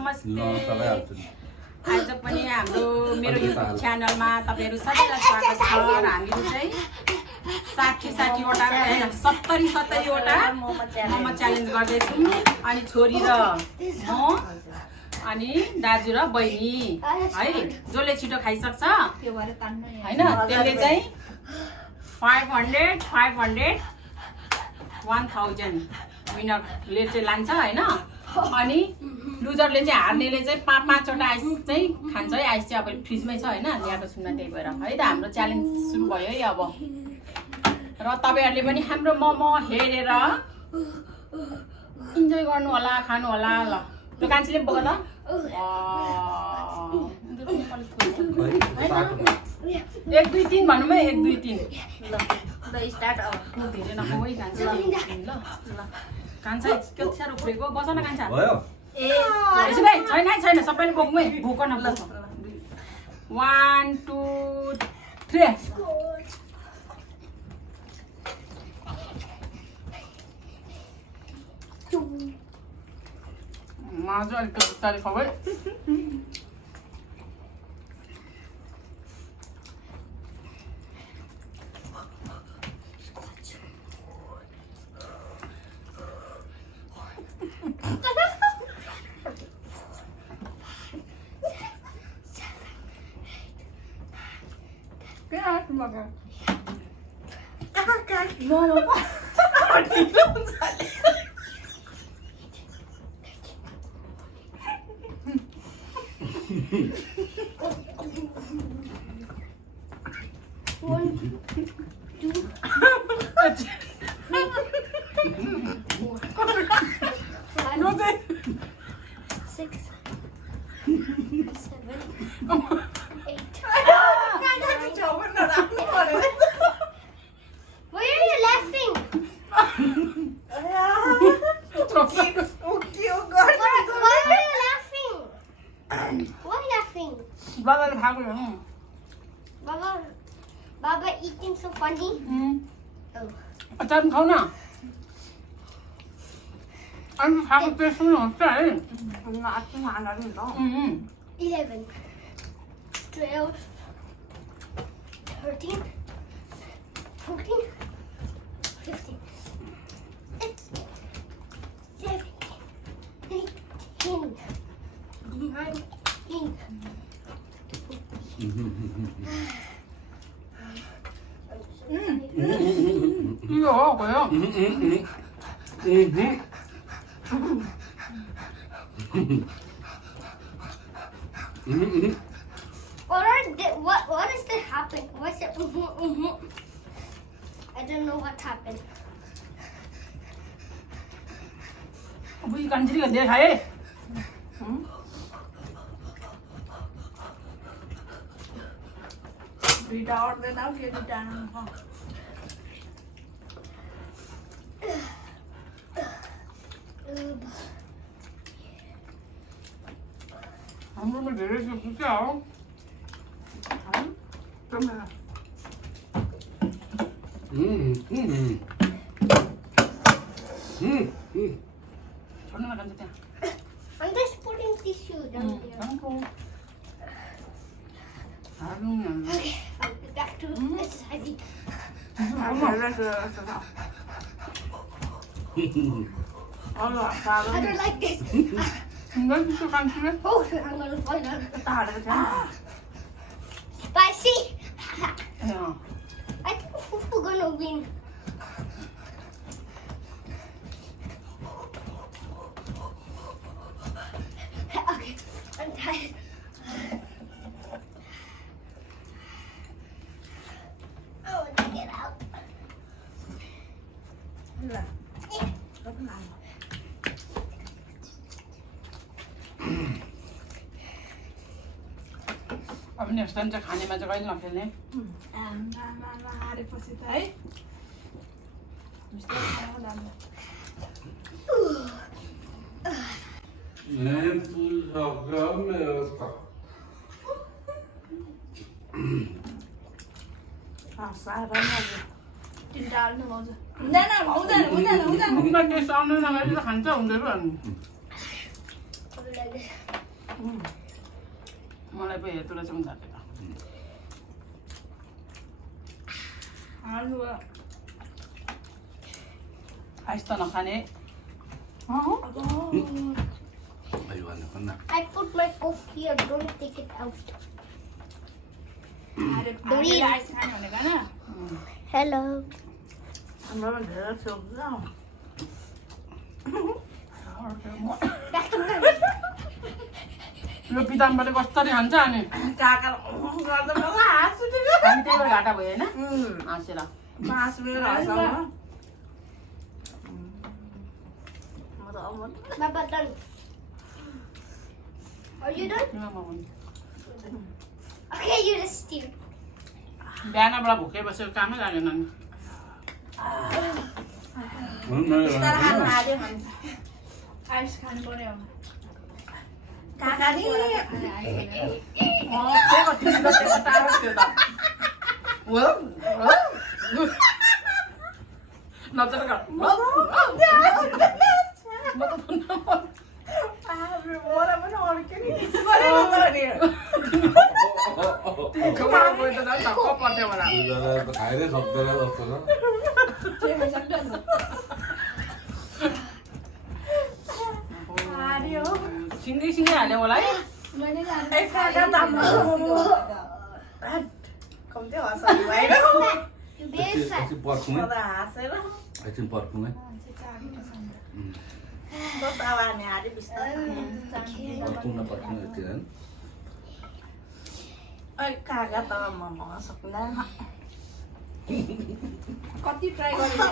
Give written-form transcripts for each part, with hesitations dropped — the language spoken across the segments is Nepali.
नमस्ते आज पनि हाम्रो मेरो युट्युब च्यानलमा तपाईहरु सबैलाई स्वागत छ र हामीहरु चाहिँ 60 वटा हैन 70 वटा मोमो च्यालेन्ज गर्दै छौं अनि छोरी र म अनि दाजु र बहिनी है जसले छिटो खाइसक्छ हैन त्यसले चाहिँ 500 1000 विनरले चाहिँ लान्छ हैन अनि लुजरले चाहिँ हार्नेले चाहिँ 5 वटा आइस चाहिँ खान्छ है आइस चाहिँ अब फ्रिजमै छ हैन ल्याएको छुन्न त्यही भएर है त हाम्रो च्यालेन्ज सुरु भयो है अब र तपाईहरुले पनि हाम्रो मोमो हेरेर इन्जोय गर्नु होला खानु होला ल त्यो कान्छीले बोक ल 1 2 3 भन्नु म 1 2 3 ल स्टार्ट अब धेरै नखाऊ है कान्छी ल कान्छा कति साह्रो उफ्रेको बस न कान्छा भयो ए छैन सबैले बोक्मै भोक न 1 2 3 माजो अलिक बिस्तारै खाऊ है Baba eating so funny. अचार खाऊ ना अनि खाएको टेस्ट पनि हुन्छ है 11 12 13 14 15 17 이거 뭐야? What is that happen? What's it? I don't know what happened. 뭐 이 간질이가 내 사이? Read out then I'll get it down. 한 번만 내려줘 보자. 그러면. 전화가 간다. I'm just putting tissue down there. Okay, I'll be back to this heavy. I don't like this. Oh, I'm gonna fall down. Spicy. I think Fufu gonna win. Okay, I'm tired. I want to get out. अब नेक्स्ट टाइम चाहिँ खानेमा चाहिँ कहिले नखेल्ने हारेपछि त है तिनवटा हाल्नु आउँछ हुँदैन खान्छ हुँदैन मलाई पो हेर्दुलाई चाहिँ थाहा आलु आइस त नखाने I put my coke here. Don't take it out. Ice खाने भनेको हैन Hello. हाम्रोमा धेरै सोध्छ यो पिताम्बरले कसरी खान्छ अनि काका गर्दा मलाई हाँस उठेको हामी त्यही भएर घाटा भयो होइन हाँसेर 5 मिनट हँसाउनु Baba done. Are you done? Okay, you just steer. बिहानबाट भोकै बसेर कामै लागेन नि आइस खानु पर्यो काकाले टाढो थियो त नचर मलाई पनि अड्क्यो नि छेउबाट गयो त झन् धक्क पर्थ्यो होला खाएरै सक्दैन जस्तो छ सिङ्गै सिङ्गै हाल्यो होला है कम्ती हँसाउनु भएन एकछिन पर्खौँ है हाँसेर एकछिन पर्खौँ है कस्तो अब हामी हारे बिस्तारै पर्खौँ न एकछिन काका त म सक्दैन कति ट्राई गरेको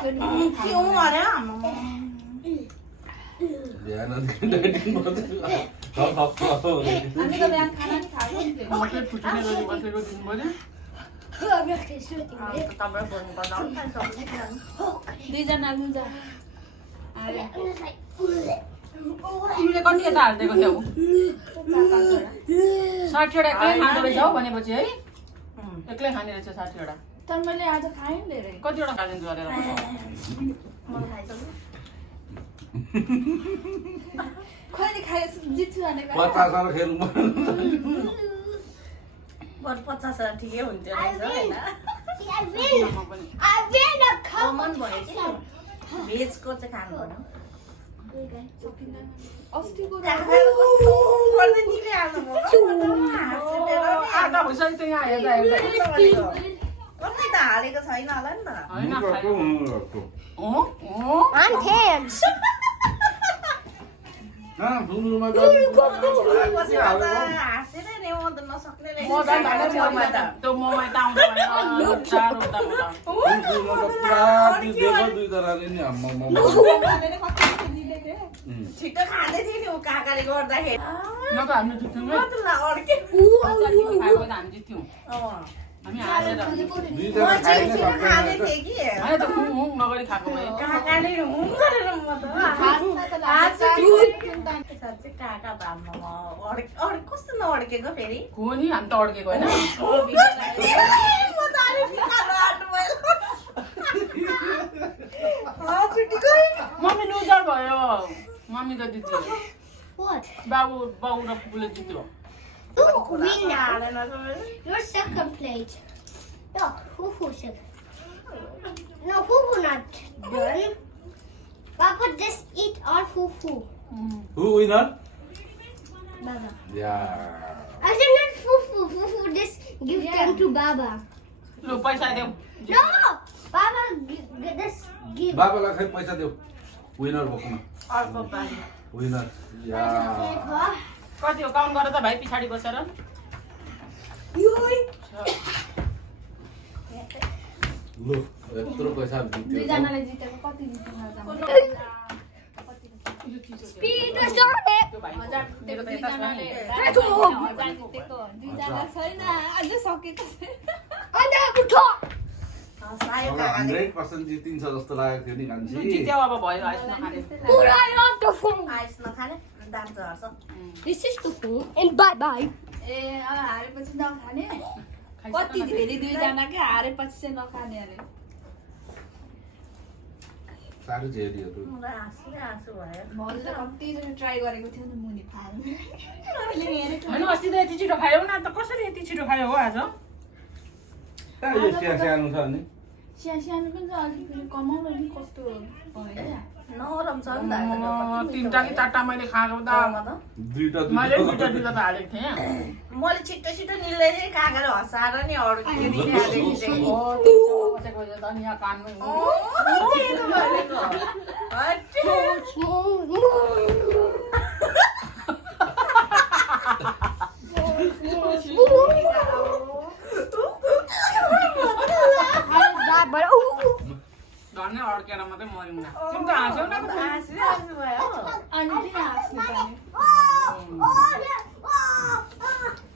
क्यों अरे बिहानदेखि डाइटिङ बसेको हामी त बिहान खाना नि खाएको नि थियो मकै फुटिने गरी बसेको दिनभरि तपाईँ बोल्नुपर्दा दुईजना हुन्छ तिमीले कति यता हालिदिएको थियौ 60 वटा एक्लै खाँदो रहेछ हौ भनेपछि है एक्लै खाने रहेछ 60 वटा तर मैले आज खाएँ नि धेरै कतिवटा खादिन्छु गरेर कहिले खाए जित्छु भनेको 50 वाला खेल्नु बरु 50 ठिकै हुन्थ्यो रहेछ होइन I win a cup. कमन भयो कि भेजको चाहिँ खानु भनौँ अस्तिको आधा भइसक्यो त्यो यहाँ हेर्दा हेर्दा कतै त हालेको छैन होला नि त होइन And hands. सुँगुरमा हाँसेर नि म त नसक्ने म झन् त्यो मोमो त आउँछ भनेर चारो उता दुई तराले नि छिटो खाँदै थियो नि ऊ काकाले गर्दाखेरि न त हामी जित्थ्यौँ है अड्के खाएको त हामी जित्थ्यौँ हामी हाँसेर खाँदै थिएँ कि होइन त हुँ नगरी खाएको भए काकाले हुँ गरेर म त साँच्चै काका भाममा कस्तो नअड्केको फेरि हो नि हामी त अड्केको होइन मम्मी लुजर भयो मम्मी त जित्यो What? बाबु र फुपूले जित्यो Who winner? Your second plate. No, who second? No, who not done? Papa just eat all fufu. Who winner? Baba. Yeah. I said not fufu. Fufu just give them to Baba. लु पैसा देऊ No, Baba just give. बाबालाई खै पैसा देऊ विनर बोक्न अर्को पालि विनर या कति हो काउन्ट गर त भाइ पछाडि बसेर लु यत्रो पैसा जित्यो दुईजनाले जितेको कति जित्नु Speed is on it. त्यो भाइ हजार मेरो त जितेको यता छ नि हजार जितेको दुईजना छैन अझ सकेको छैन Under top. सायो काकाले 100% जितिन्छ जस्तो लागेको थियो नि कान्छी जित्यो अब भयो आइस नखाने Put I off the phone. Ice नखाने दाम झर्छ This is the phone. And bye bye. ए हारेपछि नखाने कति फेरि दुईजनाकै हारेपछि चाहिँ नखाने अरे साह्रै झेरीहरू मलाई हाँस्ने आँसु भयो मैले त कतिचोटि ट्राई गरेको थियो नि मुनि फाल्नु मैले हेरेको होइन अस्ति त यति छिटो खायौ न त कसरी यति छिटो खायौ हो आज यो स्याहार स्याहार्नु छ नि सानो पनि छ अलिक फेरि कमाउनु नि कस्तो भयो क्या नरम छ नि त तिनवटा कि चारवटा मैले खाएको त दुईटा मैले दुईटा दुईटा त हालेको थिएँ मैले छिटो छिटो निल्दै काकाले हँसाएर नि अरू के दिइहालेको थिएँ। यहाँ कानमै हो। घरमै अड्केर मात्रै मऱ्यौँ न तिमी त हाँस्यौ न त हाँस्नु भयो अनि किन हाँस्नु पर्ने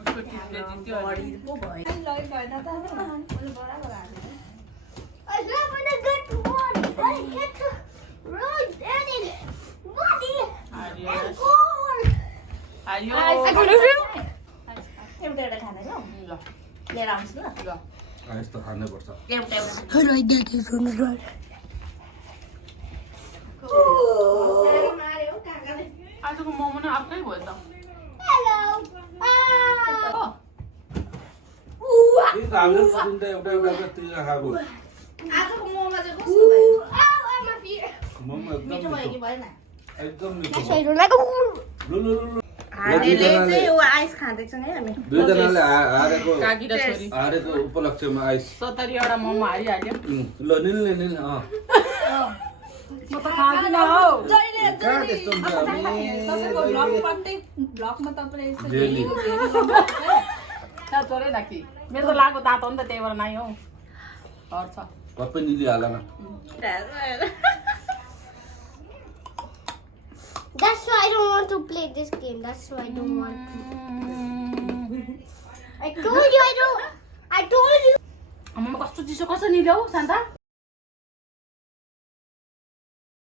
उसको टिमले जित्यो बढी पो भयो लगे गर्दा त मैले बराबर हालेँ आयो एउटा एउटा खाने हो ल लिएर आउँछु ल ल यस्तो खानै पर्छ एउटा एउटा मार्यो काकाले आजको मोमो नै अर्कै भयो त त्यही त हामीले तिनवटा एउटा एउटा तिनवटा खाएको आजको मोमो चाहिँ कस्तो भयो मोमो एकदम मिठो भयो कि भएन एकदम मिठो लु लु लु हामीले चाहिँ ऊ आइस खाँदैछौँ है हामी दुईजनाले हारेको काकी र छोरी हारेको उपलक्ष्यमा आइस 70 वटा मोमो हारिहाल्यो ल निल निल म त खाँदिनँ हौ जहिले कहाँ त्यस्तो हुन्छ तपाईँको भ्लग प्रत्येक भ्लगमा तपाईँले यस्तो डेली। छोरै न कि मेरो त लागु दाँत हो नि त त्यही भएर नाइ हौ हर्छ सबै निलिहाल न That's why I don't want to play this game. That's why I don't want to. I told you I don't. I told you. आमा कस्तो चिसो कसरी निल्यो हौ शान्ता